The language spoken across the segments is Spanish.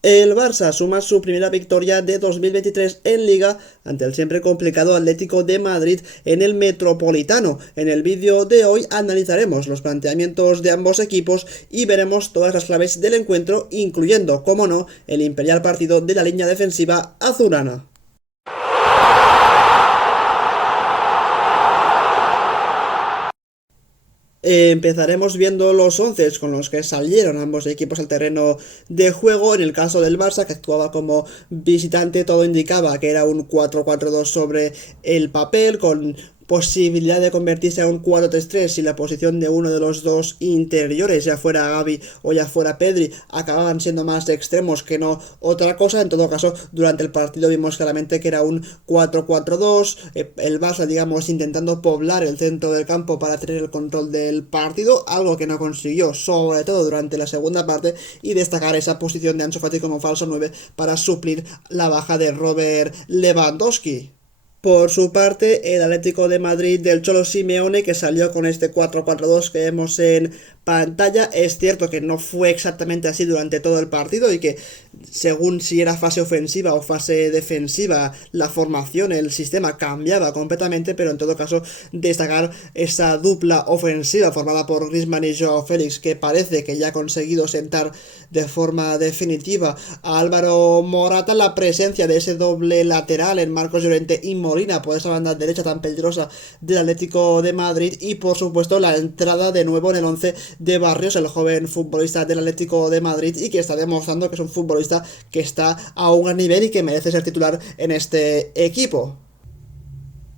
El Barça suma su primera victoria de 2023 en Liga ante el siempre complicado Atlético de Madrid en el Metropolitano. En el vídeo de hoy analizaremos los planteamientos de ambos equipos y veremos todas las claves del encuentro, incluyendo, como no, el imperial partido de la línea defensiva azulana. Empezaremos viendo los 11 con los que salieron ambos equipos al terreno de juego. En el caso del Barça, que actuaba como visitante, todo indicaba que era un 4-4-2 sobre el papel, con posibilidad de convertirse a un 4-3-3 si la posición de uno de los dos interiores, ya fuera Gavi o ya fuera Pedri, acababan siendo más extremos que no otra cosa. En todo caso, durante el partido vimos claramente que era un 4-4-2, el Barça, digamos, intentando poblar el centro del campo para tener el control del partido, algo que no consiguió, sobre todo durante la segunda parte, y destacar esa posición de Ansu Fati como falso 9 para suplir la baja de Robert Lewandowski. Por su parte, el Atlético de Madrid del Cholo Simeone, que salió con este 4-4-2 que vemos en pantalla, es cierto que no fue exactamente así durante todo el partido y que según si era fase ofensiva o fase defensiva, la formación, el sistema cambiaba completamente, pero en todo caso destacar esa dupla ofensiva formada por Griezmann y Joao Félix, que parece que ya ha conseguido sentar de forma definitiva a Álvaro Morata, la presencia de ese doble lateral en Marcos Llorente y Molina por esa banda derecha tan peligrosa del Atlético de Madrid, y por supuesto la entrada de nuevo en el 11 de Barrios, el joven futbolista del Atlético de Madrid, y que está demostrando que es un futbolista que está a un gran nivel y que merece ser titular en este equipo.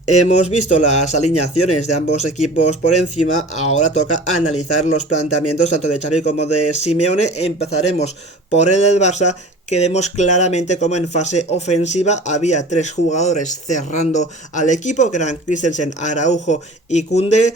Hemos visto las alineaciones de ambos equipos por encima, ahora toca analizar los planteamientos tanto de Xavi como de Simeone. Empezaremos por el del Barça, que vemos claramente como en fase ofensiva había tres jugadores cerrando al equipo, que eran Christensen, Araujo y Koundé.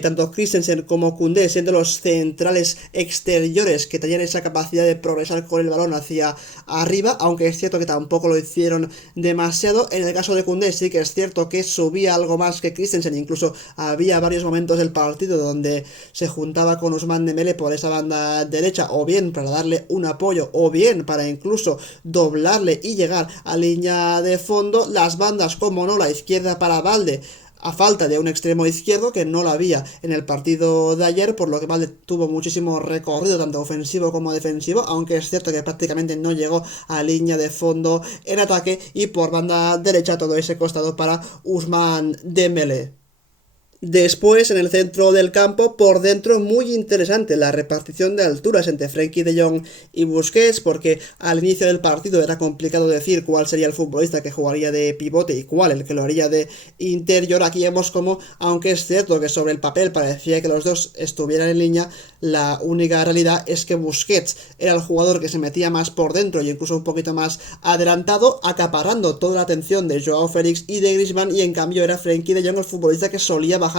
Tanto Christensen como Koundé siendo los centrales exteriores que tenían esa capacidad de progresar con el balón hacia arriba, aunque es cierto que tampoco lo hicieron demasiado. En el caso de Koundé sí que es cierto que subía algo más que Christensen, incluso había varios momentos del partido donde se juntaba con Ousmane Dembélé por esa banda derecha, o bien para darle un apoyo, o bien para incluso doblarle y llegar a línea de fondo. Las bandas, como no, la izquierda para Valde, a falta de un extremo izquierdo que no lo había en el partido de ayer, por lo que Valde tuvo muchísimo recorrido tanto ofensivo como defensivo, aunque es cierto que prácticamente no llegó a línea de fondo en ataque, y por banda derecha todo ese costado para Ousmane Dembélé. Después, en el centro del campo, por dentro, muy interesante la repartición de alturas entre Frenkie de Jong y Busquets, porque al inicio del partido era complicado decir cuál sería el futbolista que jugaría de pivote y cuál el que lo haría de interior. Aquí vemos como, aunque es cierto que sobre el papel parecía que los dos estuvieran en línea, la única realidad es que Busquets era el jugador que se metía más por dentro y incluso un poquito más adelantado, acaparando toda la atención de Joao Félix y de Griezmann, y en cambio era Frenkie de Jong el futbolista que solía bajar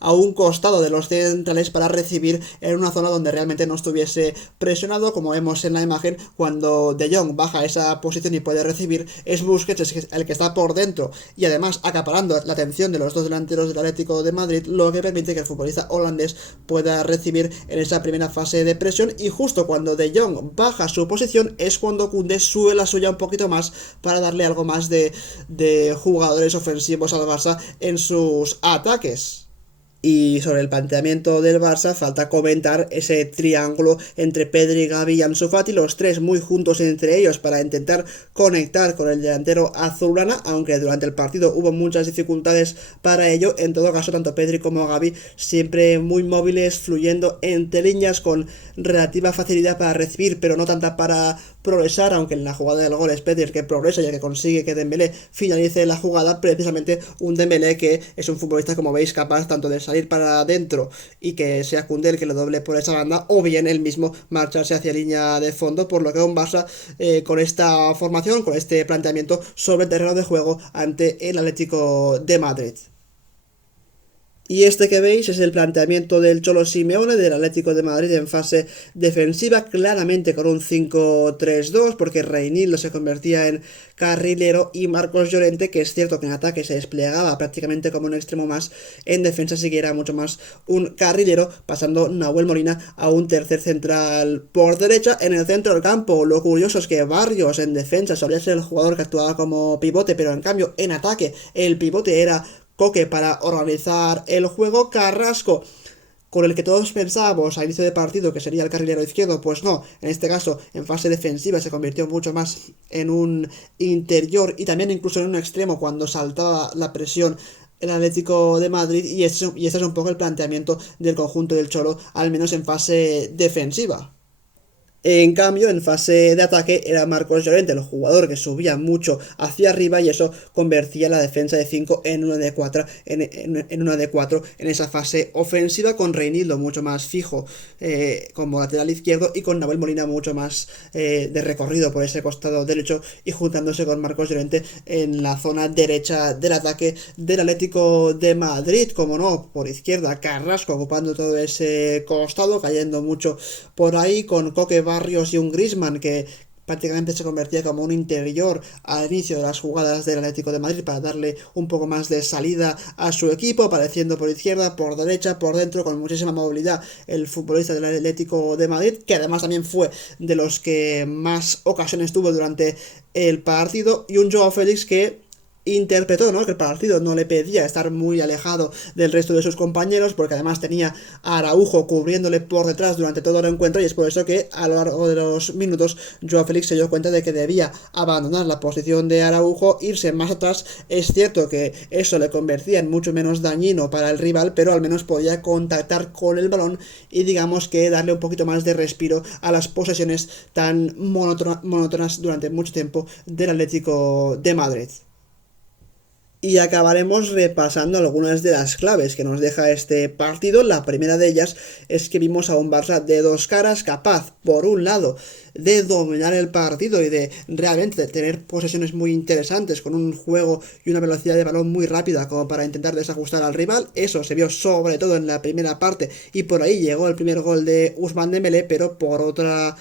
a un costado de los centrales para recibir en una zona donde realmente no estuviese presionado. Como vemos en la imagen, cuando De Jong baja a esa posición y puede recibir, es Busquets el que está por dentro y además acaparando la atención de los dos delanteros del Atlético de Madrid, lo que permite que el futbolista holandés pueda recibir en esa primera fase de presión. Y justo cuando De Jong baja su posición es cuando Koundé sube la suya un poquito más para darle algo más de jugadores ofensivos al Barça en sus ataques. Y sobre el planteamiento del Barça, falta comentar ese triángulo entre Pedri, Gavi y Ansu Fati, los tres muy juntos entre ellos para intentar conectar con el delantero azulgrana, aunque durante el partido hubo muchas dificultades para ello. En todo caso, tanto Pedri como Gavi siempre muy móviles, fluyendo entre líneas con relativa facilidad para recibir, pero no tanta para progresar, aunque en la jugada del gol es Pedri el que progresa y el que consigue que Dembélé finalice la jugada, precisamente un Dembélé que es un futbolista, como veis, capaz tanto de salir para adentro y que sea Koundé el que lo doble por esa banda, o bien él mismo marcharse hacia línea de fondo, por lo que un Barça con esta formación, con este planteamiento sobre el terreno de juego ante el Atlético de Madrid. Y este que veis es el planteamiento del Cholo Simeone del Atlético de Madrid en fase defensiva, claramente con un 5-3-2, porque Reinildo se convertía en carrilero y Marcos Llorente, que es cierto que en ataque se desplegaba prácticamente como un extremo más, en defensa sí que era mucho más un carrilero, pasando Nahuel Molina a un tercer central por derecha. En el centro del campo, lo curioso es que Barrios en defensa solía ser el jugador que actuaba como pivote, pero en cambio en ataque el pivote era Coque para organizar el juego. Carrasco, con el que todos pensábamos a inicio de partido que sería el carrilero izquierdo, pues no, en este caso en fase defensiva se convirtió mucho más en un interior y también incluso en un extremo cuando saltaba la presión el Atlético de Madrid, y este es un poco el planteamiento del conjunto del Cholo, al menos en fase defensiva. En cambio, en fase de ataque era Marcos Llorente el jugador que subía mucho hacia arriba y eso convertía la defensa de 5 en una de 4 en una de 4 en esa fase ofensiva, con Reinildo mucho más fijo como lateral izquierdo y con Nahuel Molina mucho más de recorrido por ese costado derecho y juntándose con Marcos Llorente en la zona derecha del ataque del Atlético de Madrid. Como no, por izquierda Carrasco ocupando todo ese costado, cayendo mucho por ahí, con Coque, Barrios y un Griezmann que prácticamente se convertía como un interior al inicio de las jugadas del Atlético de Madrid para darle un poco más de salida a su equipo, apareciendo por izquierda, por derecha, por dentro, con muchísima movilidad el futbolista del Atlético de Madrid, que además también fue de los que más ocasiones tuvo durante el partido, y un Joao Félix que interpretó, ¿no?, que el partido no le pedía estar muy alejado del resto de sus compañeros, porque además tenía a Araujo cubriéndole por detrás durante todo el encuentro, y es por eso que a lo largo de los minutos Joao Félix se dio cuenta de que debía abandonar la posición de Araujo, irse más atrás. Es cierto que eso le convertía en mucho menos dañino para el rival, pero al menos podía contactar con el balón y digamos que darle un poquito más de respiro a las posesiones tan monótonas durante mucho tiempo del Atlético de Madrid. Y acabaremos repasando algunas de las claves que nos deja este partido. La primera de ellas es que vimos a un Barça de dos caras, capaz, por un lado, de dominar el partido y de realmente tener posesiones muy interesantes, con un juego y una velocidad de balón muy rápida como para intentar desajustar al rival. Eso se vio sobre todo en la primera parte y por ahí llegó el primer gol de Ousmane Dembélé, pero por otra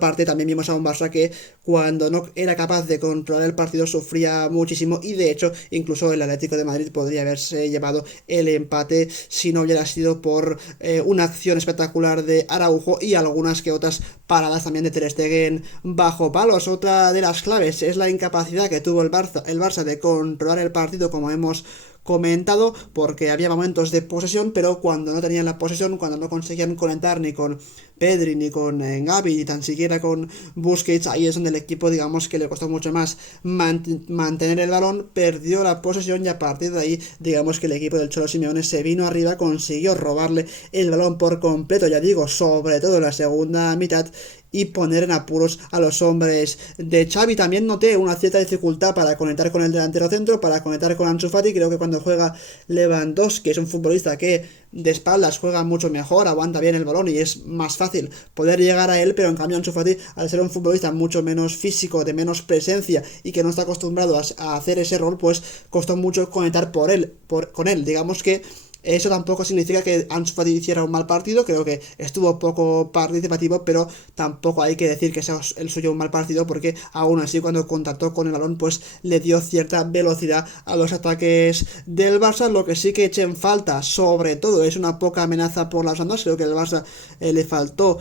parte, también vimos a un Barça que cuando no era capaz de controlar el partido sufría muchísimo, y de hecho incluso el Atlético de Madrid podría haberse llevado el empate si no hubiera sido por una acción espectacular de Araujo y algunas que otras paradas también de Ter Stegen bajo palos. Otra de las claves es la incapacidad que tuvo el Barça de controlar el partido, como hemos comentado, porque había momentos de posesión, pero cuando no tenían la posesión, cuando no conseguían conectar ni con Pedri, ni con Gavi, ni tan siquiera con Busquets, ahí es donde el equipo, digamos, que le costó mucho más mantener el balón, perdió la posesión, y a partir de ahí, digamos que el equipo del Cholo Simeone se vino arriba, consiguió robarle el balón por completo, ya digo, sobre todo en la segunda mitad, y poner en apuros a los hombres de Xavi. También noté una cierta dificultad para conectar con el delantero centro, para conectar con Ansu Fati. Creo que cuando juega Lewandowski, que es un futbolista que de espaldas juega mucho mejor, aguanta bien el balón y es más fácil poder llegar a él, pero en cambio Ansu Fati, al ser un futbolista mucho menos físico, de menos presencia y que no está acostumbrado a hacer ese rol, pues costó mucho conectar con él. Digamos que eso tampoco significa que Ansu Fati hiciera un mal partido, creo que estuvo poco participativo, pero tampoco hay que decir que sea el suyo un mal partido, porque aún así cuando contactó con el balón pues le dio cierta velocidad a los ataques del Barça. Lo que sí que eché en falta sobre todo es una poca amenaza por las bandas. Creo que al Barça le faltó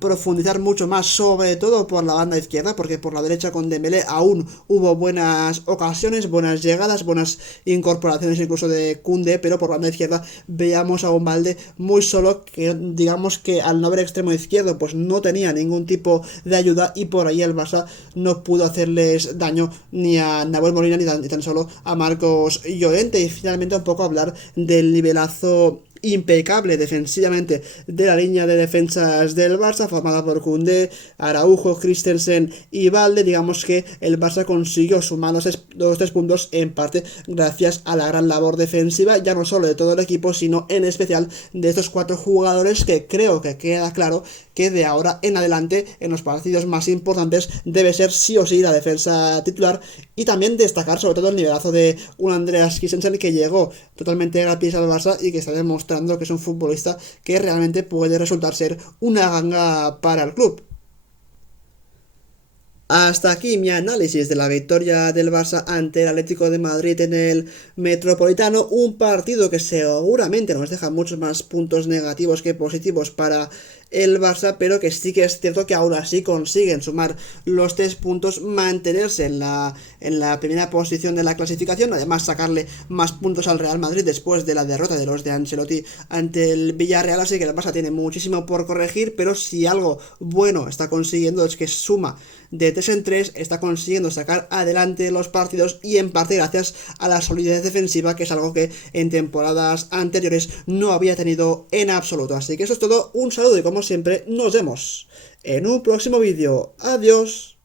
profundizar mucho más, sobre todo por la banda izquierda, porque por la derecha con Dembélé aún hubo buenas ocasiones, buenas llegadas, buenas incorporaciones incluso de Koundé, pero por la banda izquierda veíamos a un Balde muy solo, que digamos que al no haber extremo izquierdo pues no tenía ningún tipo de ayuda, y por ahí el Barça no pudo hacerles daño ni a Nahuel Molina ni tan solo a Marcos Llorente. Y finalmente un poco hablar del nivelazo impecable defensivamente de la línea de defensas del Barça, formada por Koundé, Araujo, Christensen y Balde. Digamos que el Barça consiguió sumar los 3 puntos en parte gracias a la gran labor defensiva, ya no solo de todo el equipo, sino en especial de estos 4 jugadores, que creo que queda claro que de ahora en adelante en los partidos más importantes debe ser sí o sí la defensa titular Y también destacar sobre todo el nivelazo de un Andreas Christensen que llegó totalmente gratis al Barça y que está demostrando que es un futbolista que realmente puede resultar ser una ganga para el club. Hasta aquí mi análisis de la victoria del Barça ante el Atlético de Madrid en el Metropolitano, un partido que seguramente nos deja muchos más puntos negativos que positivos para el Barça, pero que sí que es cierto que aún así consiguen sumar los 3 puntos, mantenerse en la primera posición de la clasificación, además sacarle más puntos al Real Madrid después de la derrota de los de Ancelotti ante el Villarreal, así que el Barça tiene muchísimo por corregir, pero si algo bueno está consiguiendo es que suma de 3 en 3, está consiguiendo sacar adelante los partidos y en parte gracias a la solidez defensiva, que es algo que en temporadas anteriores no había tenido en absoluto. Así que eso es todo, un saludo y como siempre nos vemos en un próximo vídeo. Adiós.